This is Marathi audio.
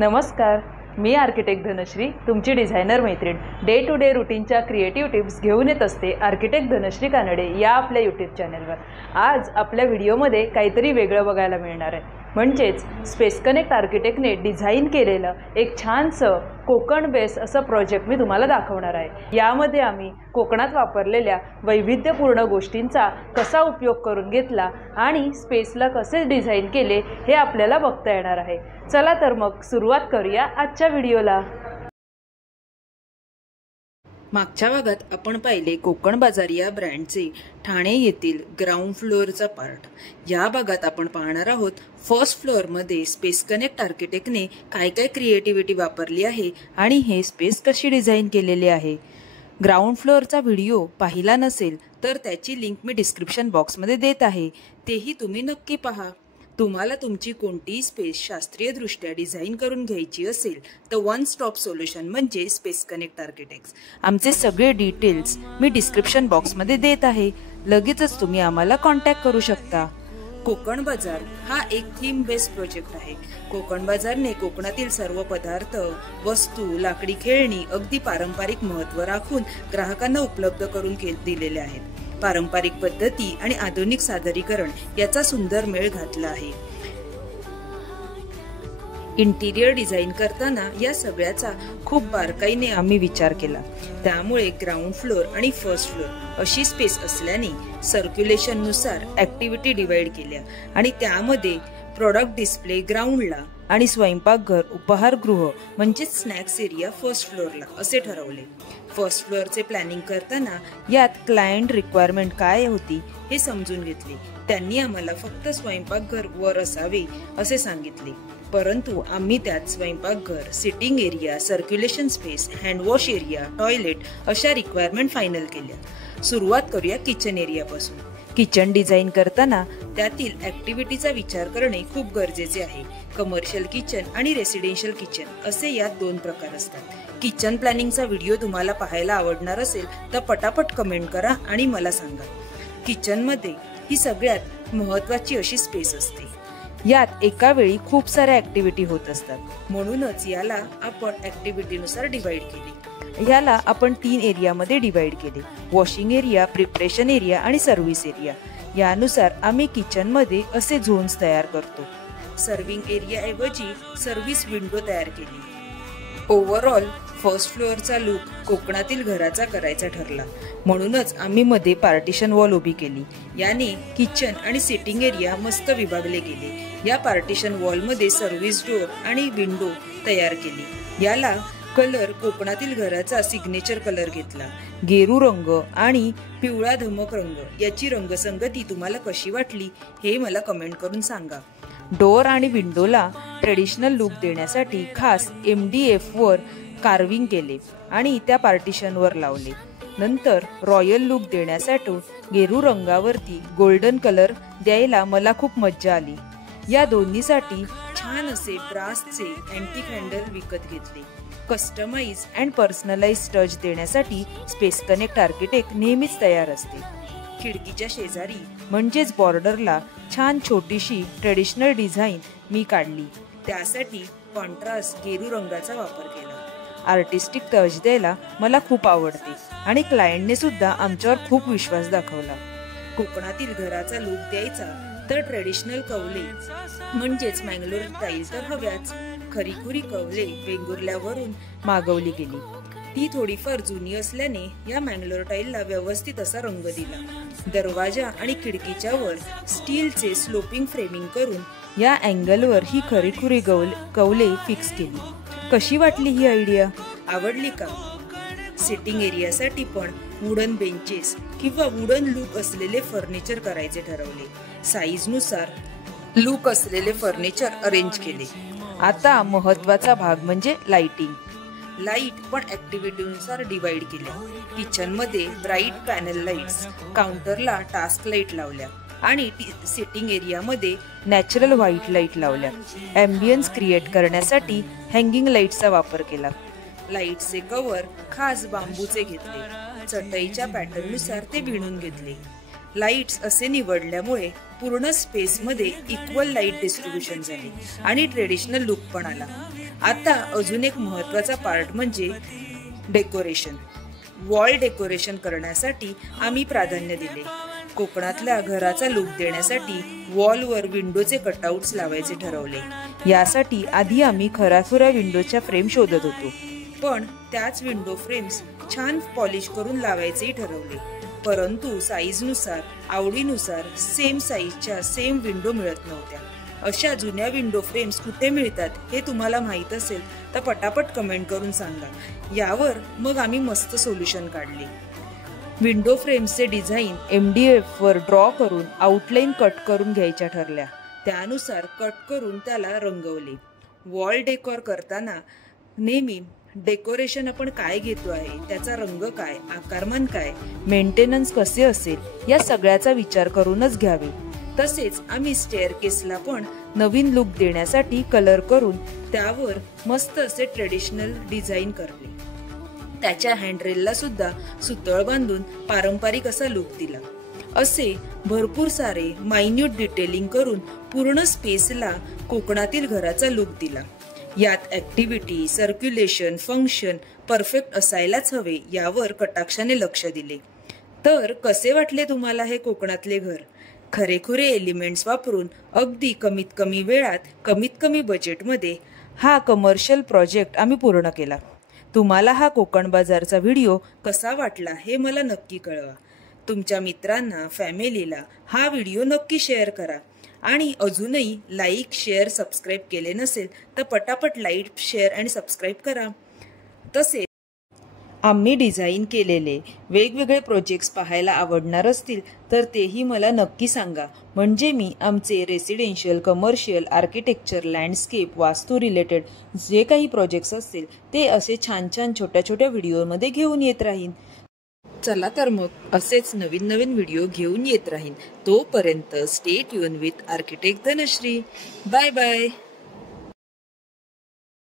नमस्कार, मी आर्किटेक्ट धनश्री, तुमची डिझायनर मैत्रीण. डे टू डे रुटीनच्या क्रिएटिव्ह टिप्स घेऊन येत असते आर्किटेक्ट धनश्री कानडे या आपल्या यूट्यूब चॅनलवर. आज आपल्या व्हिडिओमध्ये काहीतरी वेगळं बघायला मिळणार आहे. म्हणजेच स्पेस कनेक्ट आर्किटेक्टने डिझाईन केलेलं एक छानसं कोकण बेस असं प्रोजेक्ट मी तुम्हाला दाखवणार आहे. यामध्ये आम्ही कोकणात वापरलेल्या वैविध्यपूर्ण गोष्टींचा कसा उपयोग करून घेतला आणि स्पेसला कसे डिझाईन केले हे आपल्याला बघता येणार आहे. चला तर मग सुरुवात करूया आजच्या व्हिडिओला. मागच्या भागात आपण पाहिले कोकण बाजार या ब्रँडचे ठाणे येथील ग्राउंड फ्लोअरचा पार्ट. या भागात आपण पाहणार आहोत फर्स्ट फ्लोअरमध्ये स्पेस कनेक्ट आर्किटेक्टने काय काय क्रिएटिव्हिटी वापरली आहे आणि हे स्पेस कशी डिझाईन केलेले आहे. ग्राउंड फ्लोअरचा व्हिडिओ पाहिला नसेल तर त्याची लिंक मी डिस्क्रिप्शन बॉक्समध्ये देत आहे, तेही तुम्ही नक्की पहा. तुम्हाला तुमची कोणतीही स्पेस शास्त्रीयदृष्ट्या डिझाईन करून घ्यायची असेल तर वन स्टॉप सोल्युशन म्हणजे स्पेस कनेक्ट आर्किटेक्ट्स. आमचे सगळे डिटेल्स मी डिस्क्रिप्शन बॉक्समध्ये देत आहे. लगेचच तुम्ही आम्हाला कॉन्टॅक्ट करू शकता. कोकण बाजार हा एक थीम बेस्ड प्रोजेक्ट आहे. कोकण बाजारने कोकणातील सर्व पदार्थ, वस्तू, लाकडी खेळणी अगदी पारंपरिक महत्त्व राखून ग्राहकांना उपलब्ध करून दिलेले आहेत. पारंपरिक पद्धती आणि आधुनिक सादरीकरण याचा सुंदर मेळ घातला आहे. इंटिरियर डिझाईन करताना या सगळ्याचा खूप बारकाईने आम्ही विचार केला. त्यामुळे ग्राउंड फ्लोअर आणि फर्स्ट फ्लोअर अशी स्पेस असल्याने सर्क्युलेशननुसार ऍक्टिव्हिटी डिवाइड केल्या आणि त्यामध्ये प्रोडक्ट डिस्प्ले ग्राउंडला आणि स्वयंपाकघर, उपहारगृह म्हणजे स्नॅक्स एरिया फर्स्ट फ्लोअरला असे ठरवले. फर्स्ट फ्लोअरचे प्लॅनिंग करताना यात क्लायंट रिक्वायरमेंट काय होती हे समजून घेतले. त्यांनी आम्हाला फक्त स्वयंपाकघर वर असावे असे सांगितले, परंतु आम्ही त्यात स्वयंपाकघर, sitting area, circulation space, handwash area, toilet अशा रिक्वायरमेंट फायनल केल्या. सुरुवात करूया किचन एरियापासून. किचन डिझाईन करताना त्यातील ऍक्टिव्हिटीचा विचार करणे खूप गरजेचे आहे. कमर्शियल किचन आणि रेसिडेन्शियल किचन असे यात दोन प्रकार असतात. किचन प्लॅनिंगचा व्हिडिओ तुम्हाला पाहायला आवडणार असेल तर पटापट कमेंट करा आणि मला सांगा. किचनमध्ये ही सगळ्यात महत्त्वाची अशी स्पेस असते. यात एका वेळी खूप साऱ्या ऍक्टिव्हिटी होत असतात, म्हणूनच याला आपण ऍक्टिव्हिटीनुसार डिवाइड केले. याला आपण 3 एरियामध्ये डिवाइड केले: वॉशिंग एरिया, प्रिपरेशन एरिया आणि सर्व्हिस एरिया. यानुसार आम्ही किचनमध्ये असे झोन्स तयार करतो. सर्व्हिंग एरिया ऐवजी सर्व्हिस विंडो तयार केली. ओव्हरऑल फर्स्ट फ्लोअरचा लुक कोकणातील घराचा करायचा ठरला, म्हणूनच आम्ही मध्ये पार्टिशन वॉल उभी केली. याने किचन आणि सिटिंग एरिया मस्त विभागले गेले. या पार्टिशन वॉलमध्ये सर्व्हिस डोअर आणि विंडो तयार केली. याला कलर कोकणातील घराचा सिग्नेचर कलर घेतला. गेरू रंग आणि पिवळा धमक रंग याची रंगसंगती तुम्हाला कशी वाटली हे मला कमेंट करून सांगा. डोअर आणि विंडोला ट्रेडिशनल लुक देण्यासाठी खास MDF वर कार्विंग केले आणि त्या पार्टिशनवर लावले. नंतर रॉयल लुक देण्यासाठी गेरू रंगावरती गोल्डन कलर द्यायला मला खूप मज्जा आली. या दोन्हीसाठी छान असे ब्रासचे अँटिक हँडल विकत घेतले. कस्टमाइज अँड पर्सनलाइज टच देण्यासाठी स्पेस कनेक्ट आर्किटेक्ट नेहमीच तयार असते. खिडकीच्या शेजारी म्हणजेच बॉर्डरला छान छोटीशी ट्रेडिशनल डिझाईन मी काढली. त्यासाठी कॉन्ट्रास्ट गेरू रंगाचा वापर केला. आर्टिस्टिक टच द्यायला मला खूप आवडते आणि क्लायंटने सुद्धा आमच्यावर खूप विश्वास दाखवला. कोकणातील घराचा लुक द्यायचा तर ट्रेडिशनल कवले म्हणजेच मँगलोर टाईल तर हव्याच. खरीखुरी कवले वेंगुर्ल्यावरून मागवली गेली. ती थोडीफार जुनी असल्याने या मँगलोर टाईलला व्यवस्थित असा रंग दिला. दरवाजा आणि खिडकीच्या वर स्टीलचे स्लोपिंग फ्रेमिंग करून या अँगलवर ही खरीखुरी कवले फिक्स केली. कशी वाटली ही आयडिया? आवडली का? सिटिंग एरियासाठी पण वुडन बेंचेस किंवा वुडन लुक असलेले फर्निचर करायचे ठरवले. साईजनुसार लुक असलेले फर्निचर अरेंज केले. आता महत्त्वाचा भाग म्हणजे लाइटिंग. लाईट पण ऍक्टिव्हिटीनुसार डिवाइड केल्या. किचनमध्ये ब्राईट पॅनल लाईट्स, काउंटरला टास्क लाईट लावल्या आणि सिटिंग एरियामध्ये नॅचरल व्हाईट लाईट लावल्या. ॲम्बियन्स क्रिएट करण्यासाठी हँगिंग लाईटचा वापर केला. लाईटचे कव्हर खास बांबूचे घेतले. चटईच्या पॅटर्ननुसार ते विणून घेतले. लाईट्स असे निवडल्यामुळे पूर्ण स्पेसमध्ये इक्वल लाईट डिस्ट्रीब्युशन झाले आणि ट्रेडिशनल लुक पण आला. आता अजून एक महत्त्वाचा पार्ट म्हणजे डेकोरेशन. वॉल डेकोरेशन करण्यासाठी आम्ही प्राधान्य दिले. कोकणातल्या घराचा लुक देण्यासाठी वॉलवर विंडोचे कटआउट्स लावायचे ठरवले. यासाठी आधी आम्ही खऱ्याखुऱ्या विंडोच्या फ्रेम शोधत होतो, पण त्याच विंडो फ्रेम्स छान पॉलिश करून लावायचेही ठरवले. परंतु साईजनुसार, आवडीनुसार सेम साईजच्या सेम विंडो मिळत नव्हत्या. अशा जुन्या विंडो फ्रेम्स कुठे मिळतात हे तुम्हाला माहीत असेल तर पटापट कमेंट करून सांगा. यावर मग आम्ही मस्त सोल्युशन काढले. विंडो फ्रेम्सचे डिझाईन MDF वर ड्रॉ करून आउटलाईन कट करून घ्यायच्या ठरल्या. त्यानुसार कट करून त्याला रंगवले. वॉल डेकोर करताना नेहमी डेकोरेशन आपण काय घेतो आहे, त्याचा रंग काय, आकारमान काय, मेंटेनन्स कसे असेल या सगळ्याचा विचार करूनच घ्यावे. तसेच आम्ही स्टेअरकेसला पण नवीन लुक देण्यासाठी कलर करून त्यावर मस्त असे ट्रेडिशनल डिझाईन करले. त्याच्या हँडरेलला सुद्धा सुतळ बांधून पारंपरिक असा लुक दिला. असे भरपूर सारे मायन्यूट डिटेलिंग करून पूर्ण स्पेसला कोकणातील घराचा लुक दिला. यात ऍक्टिव्हिटी, सर्क्युलेशन, फंक्शन परफेक्ट असायलाच हवे यावर कटाक्षाने लक्ष दिले. तर कसे वाटले तुम्हाला हे कोकणातले घर? खरेखुरे एलिमेंट्स वापरून अगदी कमीत कमी वेळात, कमीत कमी बजेटमध्ये हा कमर्शियल प्रोजेक्ट आम्ही पूर्ण केला. तुम्हाला हा कोकण बाजारचा व्हिडिओ कसा वाटला हे मला नक्की कळवा. तुमच्या मित्रांना, फॅमिलीला हा व्हिडिओ नक्की शेअर करा. आणि अजूनही लाईक, शेअर, सबस्क्राईब केले नसेल तर पटापट लाईक, शेअर आणि सबस्क्राईब करा. तसेच आम्ही डिझाईन केलेले वेगवेगळे प्रोजेक्ट्स पाहायला आवडणार असतील तर तेही मला नक्की सांगा. म्हणजे मी आमचे रेसिडेन्शियल, कमर्शियल, आर्किटेक्चर, लँडस्केप, वास्तू रिलेटेड जे काही प्रोजेक्ट्स असतील ते असे छान छान छोट्या छोट्या व्हिडिओमध्ये घेऊन येत राहीन. चला तर मग असेच नवीन नवीन व्हिडिओ घेऊन येत राहीन. तोपर्यंत stay tune with architect Dhanashree. Bye bye.